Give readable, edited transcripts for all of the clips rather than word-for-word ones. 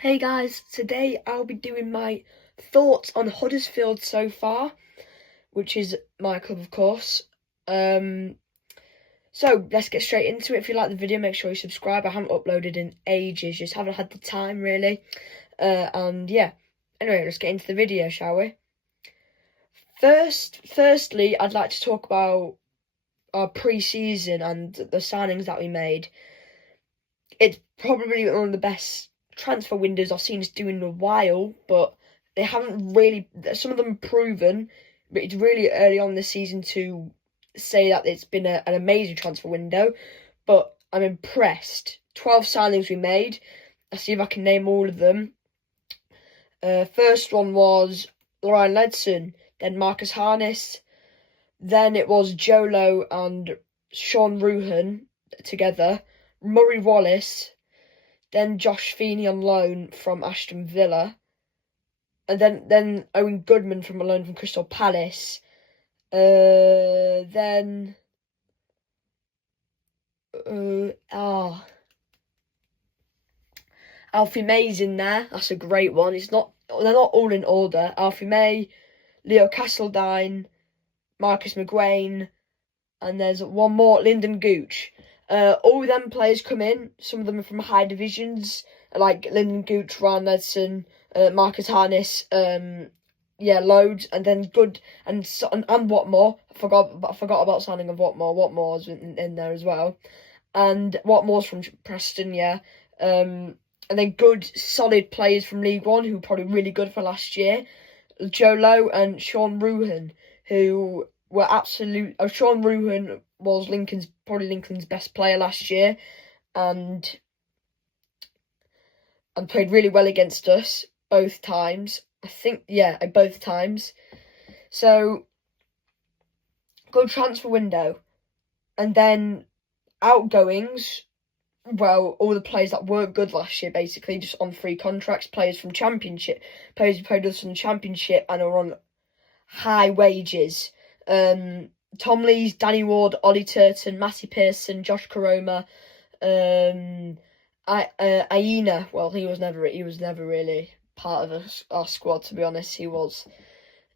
Hey guys, today I'll be doing my thoughts on Huddersfield so far, which is my club, of course. So let's get straight into it. If you like the video, make sure you subscribe. I haven't uploaded in ages, just haven't had the time really. And yeah, anyway, let's get into the video, shall we? Firstly, I'd like to talk about our pre-season and the signings that we made. It's probably one of the best transfer windows I've seen us do in a while, but they haven't really. Some of them proven, but it's really early on this season to say that it's been an amazing transfer window. But I'm impressed. 12 signings we made. I'll see if I can name all of them. First one was Ryan Ledson, then Marcus Harness, then it was Jolo and Sean Ruhan together, Murray Wallace, then Josh Feeney on loan from Aston Villa, and then Owen Goodman from a loan from Crystal Palace. Then Alfie May's in there. That's a great one. They're not all in order. Alfie May, Leo Castledine, Marcus McGuane, and there's one more, Lyndon Gooch. All of them players come in. Some of them are from high divisions, like Lyndon Gooch, Ryan Ledson, Marcus Harness. Loads, and then good and Watmore. I forgot about signing of Watmore. Watmore's in there as well, and Watmore's from Preston. Yeah. And then good, solid players from League One who were probably really good for last year. Jolo and Sean Ruhan, who were absolute. Sean Ruhan was probably Lincoln's best player last year, and played really well against us both times. I think, yeah, both times. So good transfer window, and then outgoings. Well, all the players that weren't good last year, basically, just on free contracts. Players from Championship, players who played with us from the Championship and are on high wages. Tom Lees, Danny Ward, Ollie Turton, Matty Pearson, Josh Koroma, Aina. Well, he was never really part of our squad, to be honest. He was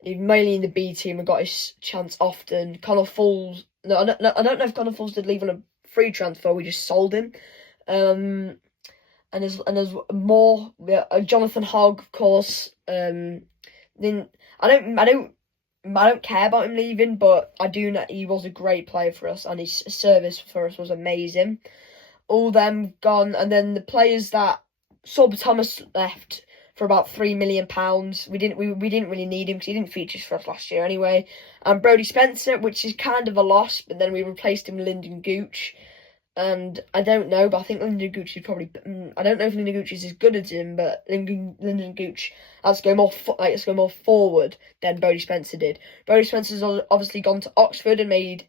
mainly in the B team and got his chance often. Connor Falls. No, I don't know if Connor Falls did leave on a free transfer. We just sold him. And there's more. Jonathan Hogg, of course. Then I don't care about him leaving, but I do know he was a great player for us, and his service for us was amazing. All them gone, and then the players that Sub Thomas left for about £3 million. We didn't really need him because he didn't feature for us last year anyway. And Brody Spencer, which is kind of a loss, but then we replaced him with Lyndon Gooch. And I don't know, but I think Lyndon Gooch is probably. I don't know if Lyndon Gooch is as good as him, but Lyndon Gooch has to go more forward than Brody Spencer did. Brody Spencer's obviously gone to Oxford and made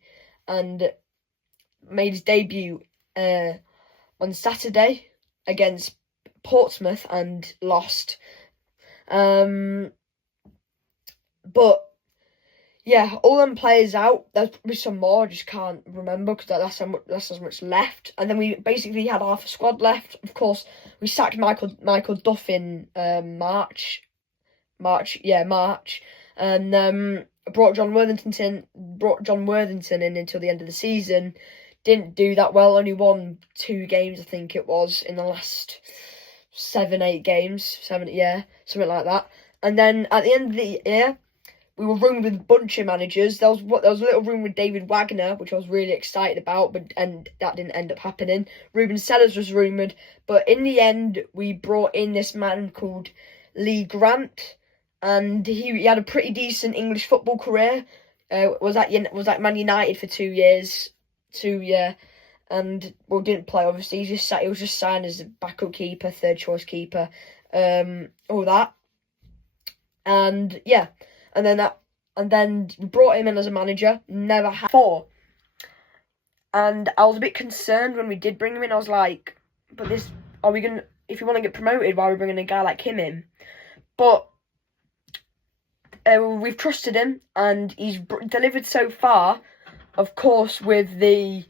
his debut on Saturday against Portsmouth and lost. But yeah, all them players out. There's probably some more. I just can't remember because that's as much left. And then we basically had half a squad left. Of course, we sacked Michael Duff in March, and brought John Worthington in until the end of the season. Didn't do that well. Only won 2 games, I think it was, in the last 7-8 games. Something like that. And then at the end of the year, we were rumoured with a bunch of managers. There was a little rumour with David Wagner, which I was really excited about, and that didn't end up happening. Ruben Sellers was rumoured, but in the end, we brought in this man called Lee Grant, and he had a pretty decent English football career. Was at Man United for 2 years, and didn't play obviously. He was just signed as a backup keeper, third choice keeper, all that, and yeah. And then we brought him in as a manager. Never had before. And I was a bit concerned when we did bring him in. I was like, but if you want to get promoted, why are we bringing a guy like him in? But we've trusted him, and he's delivered so far. Of course, with the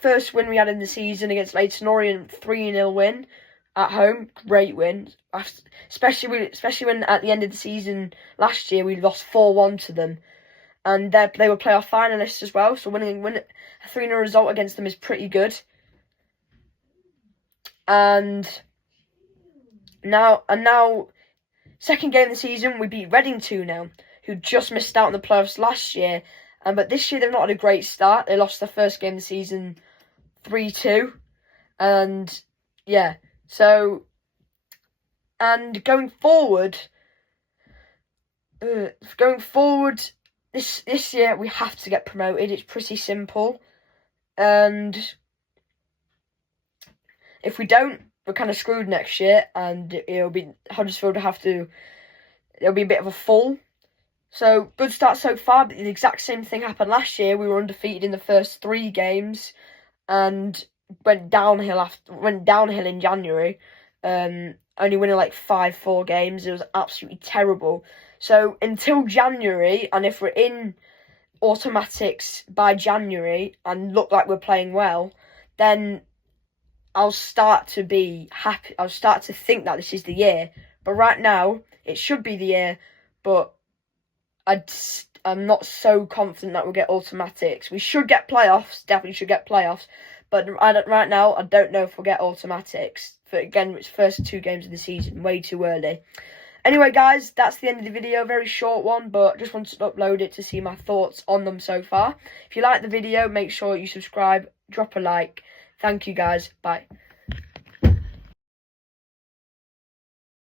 first win we had in the season against Leyton Orient, 3-0 win. at home. Great win, especially when at the end of the season last year we lost 4-1 to them, and they were playoff finalists as well. So winning a 3-0 result against them is pretty good. And now, second game of the season, we beat Reading 2-0, who just missed out on the playoffs last year. But this year they've not had a great start. They lost their first game of the season 3-2. And yeah, so, and going forward, this year we have to get promoted. It's pretty simple. And if we don't, we're kind of screwed next year, and Huddersfield it'll be a bit of a fall. So, good start so far, but the exact same thing happened last year. We were undefeated in the first 3 games, and went downhill in January. Only winning like 5-4 games. It was absolutely terrible. So, until January, and if we're in automatics by January and look like we're playing well, then I'll start to be happy. I'll start to think that this is the year. But right now, it should be the year, but I'm not so confident that we'll get automatics. We should get playoffs, definitely should get playoffs, but right now, I don't know if we'll get automatics. Again, it's first 2 games of the season, way too early. Anyway, guys, that's the end of the video. Very short one, but just wanted to upload it to see my thoughts on them so far. If you like the video, make sure you subscribe, drop a like. Thank you, guys. Bye.